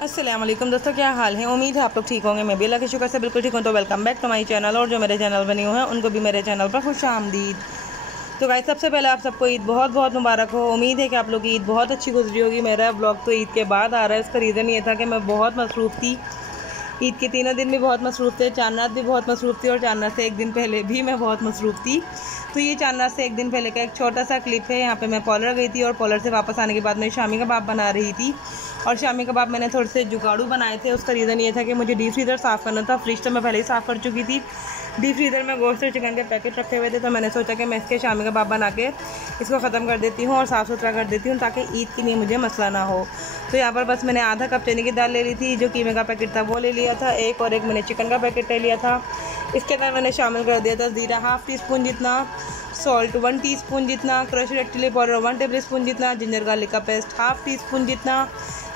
अस्सलाम वालेकुम दोस्तों, क्या हाल है। उम्मीद है आप लोग ठीक होंगे। मैं भी अल्लाह के शुक्र से बिल्कुल ठीक हूँ। तो welcome back to my channel, और जो मेरे चैनल बने हुए हैं उनको भी मेरे चैनल पर खुश आमदीद। तो गाइस, सबसे पहले आप सबको ईद बहुत बहुत मुबारक हो। उम्मीद है कि आप लोग की ईद बहुत अच्छी गुजरी होगी। मेरा ब्लॉग तो ईद के बाद आ रहा है। इसका रीज़न ये था कि मैं बहुत मसरूफ़ थी। ईद के तीनों दिन भी बहुत मसरूफ़ थे, चांदरात भी बहुत मसरूफ़ थी, और चांदरात से एक दिन पहले भी मैं बहुत मसरूफ़ थी। तो ये चांदरात से एक दिन पहले का एक छोटा सा क्लिप है। यहाँ पे मैं पॉलर गई थी, और पॉलर से वापस आने के बाद मैं शामी कबाब बना रही थी। और शामी कबाब मैंने थोड़े से जुगाड़ू बनाए थे। उसका रीज़न ये था कि मुझे डीप फ्रीज़र साफ़ करना था। फ्रिज तो मैं पहले ही साफ़ कर चुकी थी। डीप फ्रीज़र में गोश्त और चिकन के पैकेट रखे हुए थे, तो मैंने सोचा कि मैं इसके शामी कबाब बना के इसको ख़त्म कर देती हूँ और साफ़ सुथरा कर देती हूँ, ताकि ईद के लिए मुझे मसला ना हो। तो यहाँ पर बस मैंने आधा कप चने की दाल ले ली थी, जो कीमे का पैकेट था वो ले लिया था एक, और एक मैंने चिकन का पैकेट ले लिया था। इसके अंदर मैंने शामिल कर दिया था ज़ीरा हाफ़ टी स्पून जितना, सॉल्ट 1 टीस्पून जितना, crush red chili powder 1 tablespoon जितना, जिंजर गार्लिक का पेस्ट हाफ़ टी स्पून जितना,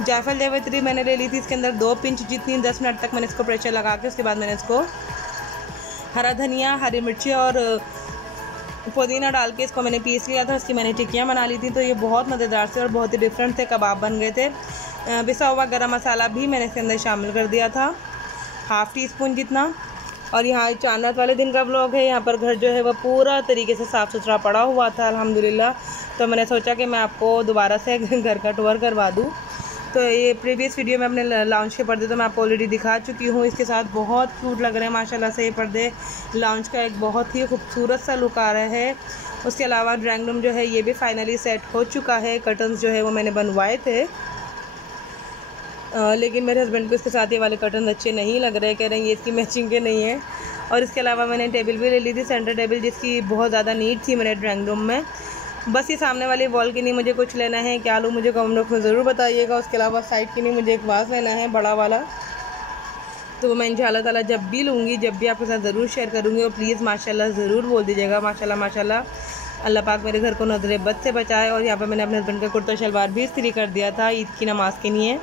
जायफल जावित्री मैंने ले ली थी इसके अंदर 2 पिंच जितनी। 10 मिनट तक मैंने इसको प्रेशर लगा के उसके बाद मैंने इसको हरा धनिया, हरी मिर्ची और पुदीना डाल के इसको मैंने पीस लिया था। इसकी मैंने टिक्कियाँ बना ली थी। तो ये बहुत मज़ेदार से और बहुत ही डिफरेंट से कबाब बन गए थे। पिसा हुआ गरम मसाला भी मैंने इसके अंदर शामिल कर दिया था हाफ़ टी स्पून जितना। और यहाँ चांदरात वाले दिन का व्लॉग है। यहाँ पर घर जो है वह पूरा तरीके से साफ़ सुथरा पड़ा हुआ था अल्हम्दुलिल्लाह। तो मैंने सोचा कि मैं आपको दोबारा से घर का टूर करवा दूँ। तो ये प्रीवियस वीडियो में अपने लाउंज के पर्दे तो मैं आपको ऑलरेडी दिखा चुकी हूँ। इसके साथ बहुत क्यूट लग रहे हैं माशाल्लाह से ये पर्दे। लाउंज का एक बहुत ही खूबसूरत सा लुक आ रहा है। उसके अलावा ड्राइंग रूम जो है ये भी फाइनली सेट हो चुका है। कर्टन्स जो है वो मैंने बनवाए थे, लेकिन मेरे हस्बैंड को इसके साथ ये वाले कर्टन अच्छे नहीं लग रहे, कह रहे हैं ये इसकी मैचिंग के नहीं है। और इसके अलावा मैंने टेबल भी ले ली थी, सेंटर टेबल, जिसकी बहुत ज़्यादा नीड थी मेरे ड्राइंग रूम में। बस ये सामने वाली वॉल के लिए मुझे कुछ लेना है, क्या लूँ मुझे कमेंट बॉक्स में ज़रूर बताइएगा। उसके अलावा साइड के लिए मुझे एक वास लेना है बड़ा वाला, तो वो मैं इंशाल्लाह ताला जब भी लूँगी, जब भी आपके साथ ज़रूर शेयर करूँगी। और प्लीज़ माशाल्लाह ज़रूर बोल दीजिएगा माशाल्लाह माशाल्लाह। अल्लाह पाक मेरे घर को नजर बद से बचाए। और यहाँ पर मैंने अपने हस्बैंड का कुर्ता शलवार भी इस्त्री कर दिया था ईद की नमाज़ के लिए।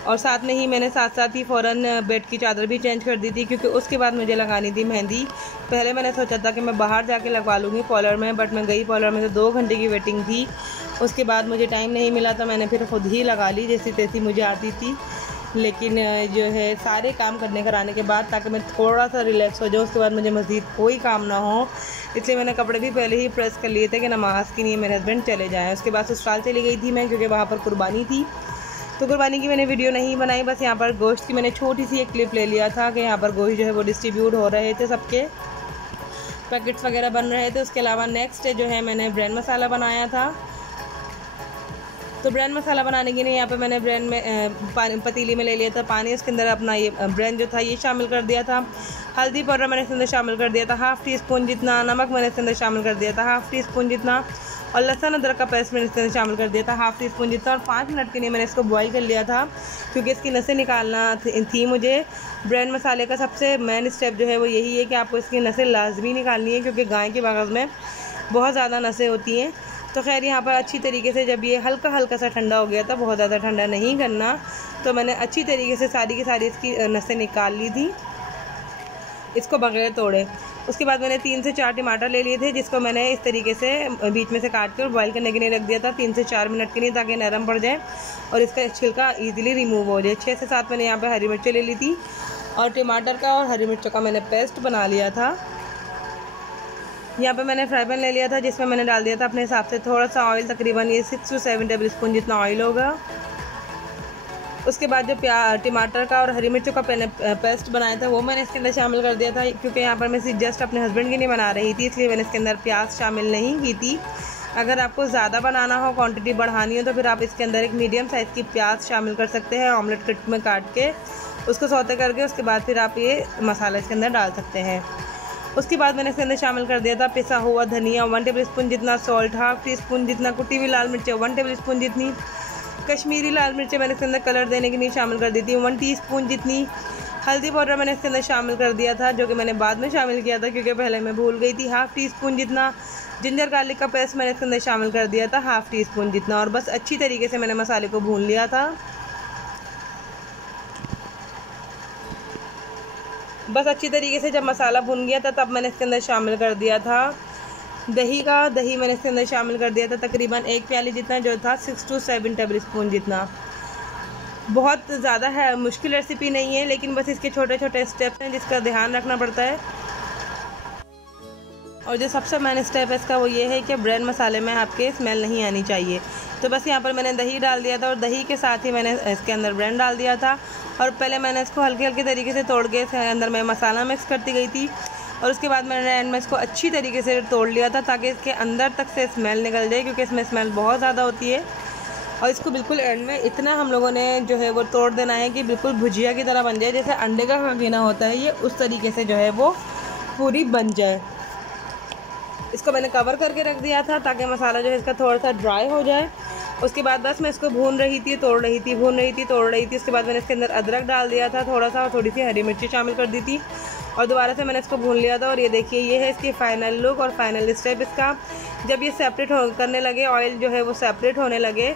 और साथ में ही मैंने साथ ही फ़ौरन बेड की चादर भी चेंज कर दी थी, क्योंकि उसके बाद मुझे लगानी थी मेहंदी। पहले मैंने सोचा था कि मैं बाहर जाके लगवा लूँगी पार्लर में, बट मैं गई पार्लर में तो 2 घंटे की वेटिंग थी। उसके बाद मुझे टाइम नहीं मिला, तो मैंने फिर ख़ुद ही लगा ली जैसी तैसी मुझे आती थी। लेकिन जो है सारे काम करने कराने के बाद, ताकि मैं थोड़ा सा रिलैक्स हो जाऊँ, उसके बाद मुझे मज़ीद कोई काम ना हो, इसलिए मैंने कपड़े भी पहले ही प्रेस कर लिए थे कि नमाज़ के लिए मेरे हस्बैंड चले जाएँ। उसके बाद ससुराल चली गई थी मैं, क्योंकि वहाँ पर कुर्बानी थी। तो कुर्बानी की मैंने वीडियो नहीं बनाई, बस यहाँ पर गोश्त की मैंने छोटी सी एक क्लिप ले लिया था कि यहाँ पर गोश्त जो है वो डिस्ट्रीब्यूट हो रहे थे, सबके पैकेट्स वगैरह बन रहे थे। उसके अलावा नेक्स्ट जो है मैंने ब्रेड मसाला बनाया था। तो ब्रेड मसाला बनाने के लिए यहाँ पे मैंने ब्रेड में पतीली में ले लिया था पानी। उसके अंदर अपना ये ब्रेड जो था ये शामिल कर दिया था। हल्दी पाउडर मैंने इसके अंदर शामिल कर दिया था हाफ़ टी स्पून जितना। नमक मैंने इसके अंदर शामिल कर दिया था हाफ़ टी स्पून जितना। और लहसुन अदरक का पेस्ट मैंने इसके अंदर शामिल कर दिया था हाफ़ टी स्पून जितना। और 5 मिनट के लिए मैंने इसको बॉईल कर लिया था, क्योंकि इसकी नसें निकालना थी मुझे। ब्रेड मसाले का सबसे मेन स्टेप जो है वो यही है कि आपको इसकी नसें लाजमी निकालनी है, क्योंकि गाय के मगज़ में बहुत ज़्यादा नसें होती हैं। तो खैर यहाँ पर अच्छी तरीके से जब ये हल्का हल्का सा ठंडा हो गया था, बहुत ज़्यादा ठंडा नहीं करना, तो मैंने अच्छी तरीके से सारी की सारी इसकी नसें निकाल ली थी, इसको बगैर तोड़े। उसके बाद मैंने 3 से 4 टमाटर ले लिए थे, जिसको मैंने इस तरीके से बीच में से काट के और बॉईल करने के लिए रख दिया था 3 से 4 मिनट के लिए, ताकि नरम पड़ जाए और इसका छिलका ईजिली रिमूव हो जाए। 6 से 7 मैंने यहाँ पे हरी मिर्चें ले ली थी, और टमाटर का और हरी मिर्चों का मैंने पेस्ट बना लिया था। यहाँ पे मैंने फ्राई पैन ले लिया था, जिसमें मैंने डाल दिया था अपने हिसाब से थोड़ा सा ऑयल, तकरीबन ये 6 से 7 टेबल स्पून जितना ऑयल होगा। उसके बाद जो टमाटर का और हरी मिर्चों का पेस्ट बनाया था वो मैंने इसके अंदर शामिल कर दिया था, क्योंकि यहाँ पर मैं सिर्फ जस्ट अपने हस्बैंड के लिए बना रही थी, इसलिए मैंने इसके अंदर प्याज शामिल नहीं की थी। अगर आपको ज़्यादा बनाना हो, क्वांटिटी बढ़ानी हो, तो फिर आप इसके अंदर एक मीडियम साइज़ की प्याज शामिल कर सकते हैं, ऑमलेट कट में काट के उसको सौते करके। उसके बाद फिर आप ये मसाला इसके अंदर डाल सकते हैं। उसके बाद मैंने इसके अंदर शामिल कर दिया था पिसा हुआ धनिया 1 टेबल स्पून जितना, सॉल्ट हाफ़ टी स्पून जितना, कुटी हुई लाल मिर्चें 1 टेबल स्पून जितनी, कश्मीरी लाल मिर्चें मैंने इसके अंदर कलर देने के लिए शामिल कर दी थी 1 टीस्पून जितनी। हल्दी पाउडर मैंने इसके अंदर शामिल कर दिया था, जो कि मैंने बाद में शामिल किया था, क्योंकि पहले मैं भूल गई थी, हाफ़ टी स्पून जितना। जिंजर गार्लिक का पेस्ट मैंने इसके अंदर शामिल कर दिया था हाफ़ टी स्पून जितना। और बस अच्छी तरीके से मैंने मसाले को भून लिया था। बस अच्छी तरीके से जब मसाला भुन गया था, तब मैंने इसके अंदर शामिल कर दिया था दही मैंने इसके अंदर शामिल कर दिया था, तकरीबन 1 प्याली जितना, जो था 6 से 7 टेबल स्पून जितना। बहुत ज़्यादा है, मुश्किल रेसिपी नहीं है, लेकिन बस इसके छोटे छोटे स्टेप्स हैं जिसका ध्यान रखना पड़ता है। और जो सबसे मेन स्टेप है इसका वो ये है कि ब्रेड मसाले में आपके स्मेल नहीं आनी चाहिए। तो बस यहाँ पर मैंने दही डाल दिया था और दही के साथ ही मैंने इसके अंदर ब्रेड डाल दिया था। और पहले मैंने इसको हल्के हल्के तरीके से तोड़ के इसके अंदर मैं मसाला मिक्स करती गई थी, और उसके बाद मैंने एंड में इसको अच्छी तरीके से तोड़ लिया था ताकि इसके अंदर तक से स्मेल निकल जाए, क्योंकि इसमें स्मेल बहुत ज़्यादा होती है। और इसको बिल्कुल एंड में इतना हम लोगों ने जो है वो तोड़ देना है कि बिल्कुल भुजिया की तरह बन जाए, जैसे अंडे का खाना होता है ये उस तरीके से जो है वो पूरी बन जाए। इसको मैंने कवर करके रख दिया था ताकि मसाला जो है इसका थोड़ा सा ड्राई हो जाए। उसके बाद बस मैं इसको भून रही थी, तोड़ रही थी, भून रही थी, तोड़ रही थी। उसके बाद मैंने इसके अंदर अदरक डाल दिया था थोड़ा सा, और थोड़ी सी हरी मिर्ची शामिल कर दी थी, और दोबारा से मैंने इसको भून लिया था। और ये देखिए ये है इसकी फ़ाइनल लुक और फाइनल स्टेप इसका। जब ये सेपरेट करने लगे, ऑयल जो है वो सेपरेट होने लगे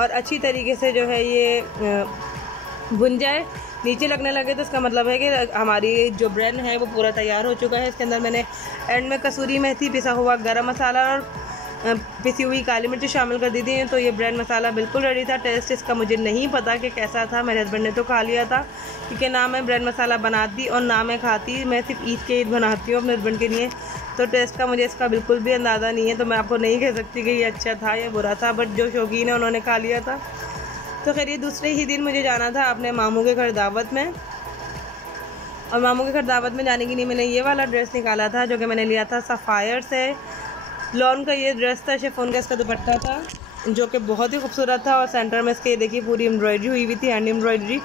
और अच्छी तरीके से जो है ये भुन जाए, नीचे लगने लगे, तो इसका मतलब है कि हमारी जो ब्रेड है वो पूरा तैयार हो चुका है। इसके अंदर मैंने एंड में कसूरी मेथी, पिसा हुआ गरम मसाला और पिसी हुई काली मिर्च शामिल कर दी थी। तो ये ब्रेड मसाला बिल्कुल रेडी था। टेस्ट इसका मुझे नहीं पता कि कैसा था, मेरे हस्बैंड ने तो खा लिया था, क्योंकि ना मैं ब्रेड मसाला बनाती और ना मैं खाती, मैं सिर्फ ईद के ईद बनाती हूँ अपने हस्बैंड के लिए। तो टेस्ट का मुझे इसका बिल्कुल भी अंदाज़ा नहीं है, तो मैं आपको नहीं कह सकती कि ये अच्छा था या बुरा था, बट जो शौकीन है उन्होंने खा लिया था। तो खैर ये दूसरे ही दिन मुझे जाना था अपने मामू के घर दावत में, और मामू के घर दावत में जाने के लिए मैंने ये वाला ड्रेस निकाला था जो कि मैंने लिया था सफ़ायर से। लॉन का ये ड्रेस था, शिफॉन का इसका दुपट्टा था जो कि बहुत ही खूबसूरत था, और सेंटर में इसके देखिए पूरी एम्ब्रॉयडरी हुई हुई थी, हैंड एम्ब्रॉयडरी,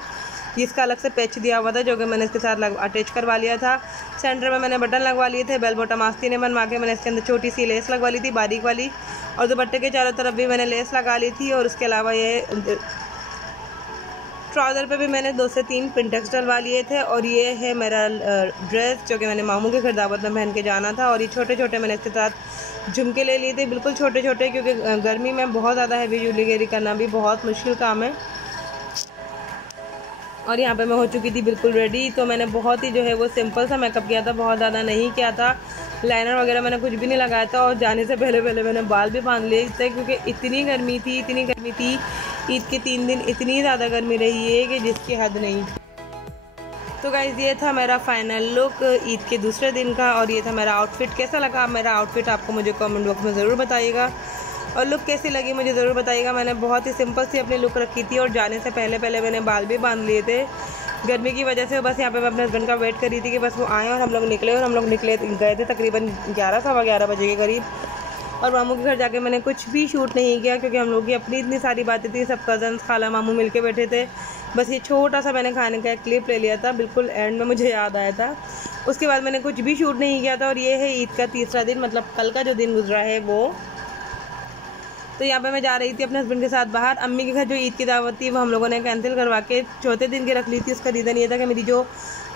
जिसका अलग से पैच दिया हुआ था जो कि मैंने इसके साथ अटैच करवा लिया था। सेंटर में मैंने बटन लगवा लिए थे, बेल बॉटम आस्तीन ने बनवा के मैंने इसके अंदर छोटी सी लेस लगवा ली थी बारीक वाली, और दुपट्टे के चारों तरफ भी मैंने लेस लगा ली थी। और उसके अलावा ये ट्राउज़र पे भी मैंने 2 से 3 पिंटेक्स डलवा लिए थे। और ये है मेरा ड्रेस जो कि मैंने मामू के घर दावत में पहन के जाना था। और ये छोटे छोटे मैंने इसके साथ झुमके ले लिए थे, बिल्कुल छोटे छोटे, क्योंकि गर्मी में बहुत ज़्यादा हैवी ज्वेलरी कैरी करना भी बहुत मुश्किल काम है। और यहाँ पे मैं हो चुकी थी बिल्कुल रेडी। तो मैंने बहुत ही जो है वो सिंपल सा मेकअप किया था, बहुत ज़्यादा नहीं किया था, लाइनर वगैरह मैंने कुछ भी नहीं लगाया था। और जाने से पहले पहले मैंने बाल भी बांध लिए थे, क्योंकि इतनी गर्मी थी। ईद के 3 दिन इतनी ज़्यादा गर्मी रही है कि जिसकी हद नहीं। तो गाइज़ ये था मेरा फाइनल लुक ईद के दूसरे दिन का, और ये था मेरा आउटफिट। कैसा लगा मेरा आउटफिट आपको मुझे कमेंट बॉक्स में ज़रूर बताइएगा, और लुक कैसी लगी मुझे ज़रूर बताइएगा। मैंने बहुत ही सिंपल सी अपनी लुक रखी थी, और जाने से पहले पहले मैंने बाल भी बांध लिए थे गर्मी की वजह से। बस यहाँ पे मैं अपने हस्बैंड का वेट कर रही थी कि बस वो आएँ और हम लोग निकले गए थे तकरीबन 11 सवा 11 बजे के करीब। और मामू के घर जाके मैंने कुछ भी शूट नहीं किया, क्योंकि हम लोग की अपनी इतनी सारी बातें थी, सब कज़न्स खाला मामू मिल के बैठे थे। बस ये छोटा सा मैंने खाने का एक क्लिप ले लिया था, बिल्कुल एंड में मुझे याद आया था। उसके बाद मैंने कुछ भी शूट नहीं किया था। और ये है ईद का तीसरा दिन, मतलब कल का जो दिन गुजरा है वो। तो यहाँ पे मैं जा रही थी अपने हस्बैंड के साथ बाहर। अम्मी के घर जो ईद की दावत थी वो हम लोगों ने कैंसिल करवा के चौथे दिन की रख ली थी। उसका रीज़न ये था कि मेरी जो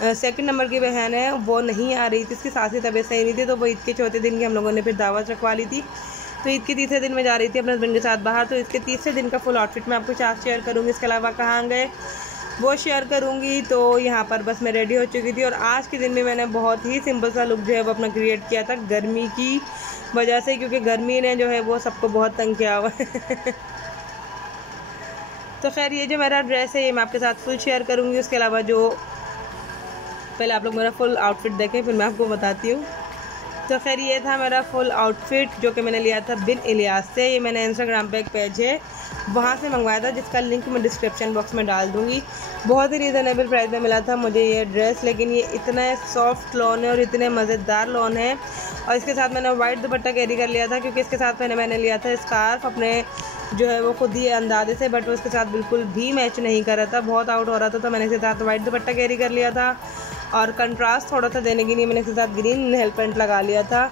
सेकंड नंबर की बहन है वो नहीं आ रही थी, उसकी सास की तबीयत सही नहीं थी, तो वो ईद के चौथे दिन की हम लोगों ने फिर दावत रखवा ली थी। तो ईद के तीसरे दिन मैं जा रही थी अपने हस्बैंड के साथ बाहर। तो इसके तीसरे दिन का फुल आउटफिट मैं आपके साथ शेयर करूँगी, इसके अलावा कहाँ गए वो शेयर करूँगी। तो यहाँ पर बस मैं रेडी हो चुकी थी, और आज के दिन में मैंने बहुत ही सिंपल सा लुक जो है वो अपना क्रिएट किया था गर्मी की वजह से, क्योंकि गर्मी ने जो है वो सबको बहुत तंग किया हुआ है। तो खैर ये जो मेरा ड्रेस है ये मैं आपके साथ फुल शेयर करूँगी। उसके अलावा जो पहले आप लोग मेरा फुल आउटफिट देखें फिर मैं आपको बताती हूँ। तो खैर ये था मेरा फुल आउटफिट जो कि मैंने लिया था बिन इलियास से। ये मैंने इंस्टाग्राम पे एक पेज है वहाँ से मंगवाया था, जिसका लिंक मैं डिस्क्रिप्शन बॉक्स में डाल दूँगी। बहुत ही रीज़नेबल प्राइस में मिला था मुझे ये ड्रेस, लेकिन ये इतना सॉफ्ट लॉन है और इतने मज़ेदार लॉन है। और इसके साथ मैंने वाइट दुपट्टा कैरी कर लिया था, क्योंकि इसके साथ मैंने लिया था स्कार्फ अपने जो है वो खुद ही अंदाजे से, बट वो उसके साथ बिल्कुल भी मैच नहीं कर रहा था, बहुत आउट हो रहा था। तो मैंने इसके साथ वाइट दुपट्टा कैरी कर लिया था, और कंट्रास्ट थोड़ा सा देने के लिए मैंने इसके साथ ग्रीन नेल पेंट लगा लिया था।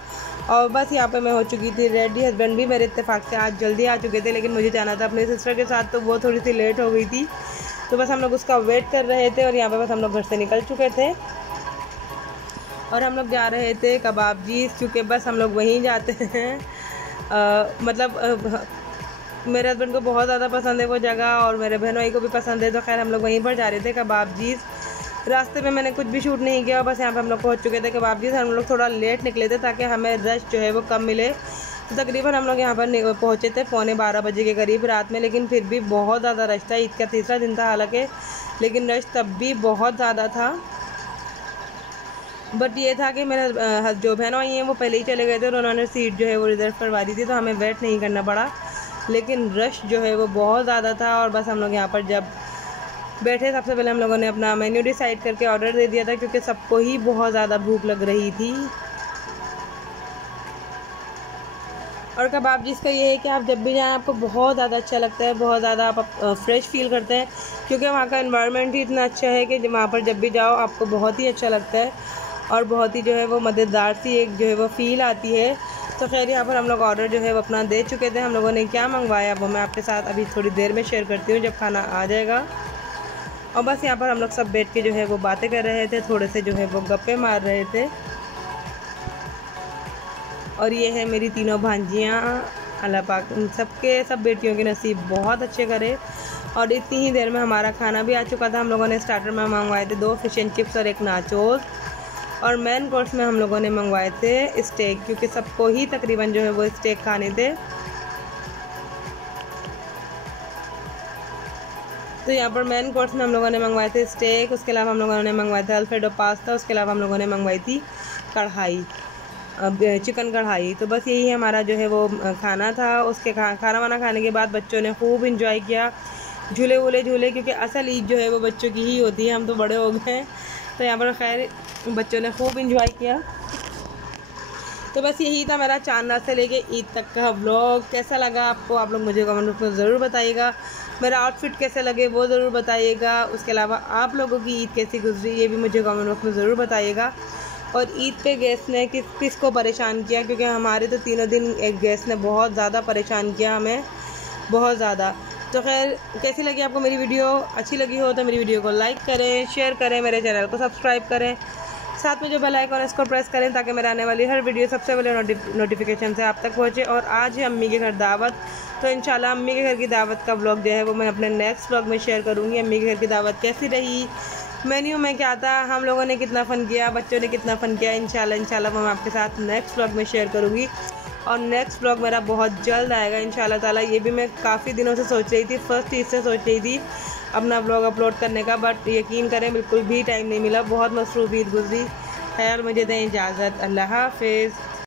और बस यहाँ पे मैं हो चुकी थी रेडी। हस्बैंड भी मेरे इत्तेफाक से आज जल्दी आ चुके थे, लेकिन मुझे जाना था अपने सिस्टर के साथ, तो वो थोड़ी सी लेट हो गई थी। तो बस हम लोग उसका वेट कर रहे थे, और यहाँ पे बस हम लोग घर से निकल चुके थे, और हम लोग जा रहे थे कबाब जी, क्योंकि बस हम लोग वहीं जाते हैं। मेरे हस्बैंड को बहुत ज़्यादा पसंद है वो जगह, और मेरे बहन भाई को भी पसंद है। तो खैर हम लोग वहीं पर जा रहे थे कबाब जी। रास्ते में मैंने कुछ भी शूट नहीं किया, बस यहाँ पे हम लोग पहुँच चुके थे कबाब जी। हम लोग थोड़ा लेट निकले थे ताकि हमें रश जो है वो कम मिले, तो तकरीबन हम लोग यहाँ पर पहुँचे थे 11:15 बजे के करीब रात में, लेकिन फिर भी बहुत ज़्यादा रश था। ईद का तीसरा दिन था हालांकि, लेकिन रश तब भी बहुत ज़्यादा था। बट ये था कि मेरा जो बहन भाई हैं वो पहले ही चले गए थे और उन्होंने सीट जो है वो रिज़र्व करवा दी थी, तो हमें वेट नहीं करना पड़ा। लेकिन रश जो है वो बहुत ज़्यादा था। और बस हम लोग यहाँ पर जब बैठे, सबसे पहले हम लोगों ने अपना मेन्यू डिसाइड करके ऑर्डर दे दिया था, क्योंकि सबको ही बहुत ज़्यादा भूख लग रही थी। और कबाब जिसका ये है कि आप जब भी जाएं आपको बहुत ज़्यादा अच्छा लगता है, बहुत ज़्यादा आप फ्रेश फील करते हैं, क्योंकि वहाँ का एनवायरनमेंट ही इतना अच्छा है कि वहाँ पर जब भी जाओ आपको बहुत ही अच्छा लगता है और बहुत ही जो है वो मज़ेदार सी एक जो है वो फ़ील आती है। तो खैर यहाँ पर हम लोग ऑर्डर जो है वो अपना दे चुके थे। हम लोगों ने क्या मंगवाया वो मैं आपके साथ अभी थोड़ी देर में शेयर करती हूँ जब खाना आ जाएगा। और बस यहाँ पर हम लोग सब बैठ के जो है वो बातें कर रहे थे, थोड़े से जो है वो गप्पे मार रहे थे। और ये है मेरी तीनों भांजियाँ, अल्लाह पाक उन सबके सब बेटियों के नसीब बहुत अच्छे करे। और इतनी ही देर में हमारा खाना भी आ चुका था। हम लोगों ने स्टार्टर में मंगवाए थे 2 फिश एंड चिप्स और 1 नाचोस, और मेन कोर्स में हम लोगों ने मंगवाए थे स्टेक, क्योंकि सबको ही तकरीबन जो है वो स्टेक खाने थे। तो यहाँ पर मेन कोर्स में हम लोगों ने मंगवाए थे स्टेक, उसके अलावा हम लोगों ने मंगवाया था अल्फ्रेडो पास्ता, उसके अलावा हम लोगों ने मंगवाई थी कढ़ाई, चिकन कढ़ाई। तो बस यही हमारा जो है वो खाना था। उसके खाना वाना खाने के बाद बच्चों ने खूब इंजॉय किया, झूले वूले झूले, क्योंकि असल ईद जो है वो बच्चों की ही होती है, हम तो बड़े हो गए हैं। तो यहाँ पर खैर बच्चों ने खूब इंजॉय किया। तो बस यही था मेरा चांदना से लेके ईद तक का व्लॉग। कैसा लगा आपको आप लोग मुझे कमेंट बॉक्स में ज़रूर बताइएगा। मेरा आउटफिट कैसे लगे वो ज़रूर बताइएगा। उसके अलावा आप लोगों की ईद कैसी गुजरी ये भी मुझे कमेंट बॉक्स में ज़रूर बताइएगा। और ईद पे गेस्ट ने किस को परेशान किया, क्योंकि हमारे तो तीनों दिन एक गेस्ट ने बहुत ज़्यादा परेशान किया हमें, बहुत ज़्यादा। तो खैर कैसी लगी आपको मेरी वीडियो? अच्छी लगी हो तो मेरी वीडियो को लाइक करें, शेयर करें, मेरे चैनल को सब्सक्राइब करें, साथ में जो बेल आइकन है इसको प्रेस करें ताकि मेरे आने वाली हर वीडियो सबसे पहले नोटिफिकेशन से आप तक पहुँचे। और आज है अम्मी के घर दावत, तो इंशाल्लाह अम्मी के घर की दावत का व्लॉग जो है वो मैं अपने नेक्स्ट व्लॉग में शेयर करूँगी। अम्मी के घर की दावत कैसी रही, मेन्यू में क्या था, हम लोगों ने कितना फ़न किया, बच्चों ने कितना फ़न किया, इंशाल्लाह मैं आपके साथ नेक्स्ट व्लॉग में शेयर करूँगी। और नेक्स्ट व्लॉग मेरा बहुत जल्द आएगा इंशाल्लाह ताला। ये भी मैं काफ़ी दिनों से सोच रही थी, फर्स्ट ईद से सोच रही थी अपना व्लॉग अपलोड करने का, बट यकीन करें बिल्कुल भी टाइम नहीं मिला, बहुत मसरूफ़ ईद गुजरी। खैर मुझे दें इजाज़त, अल्लाह हाफ़िज़।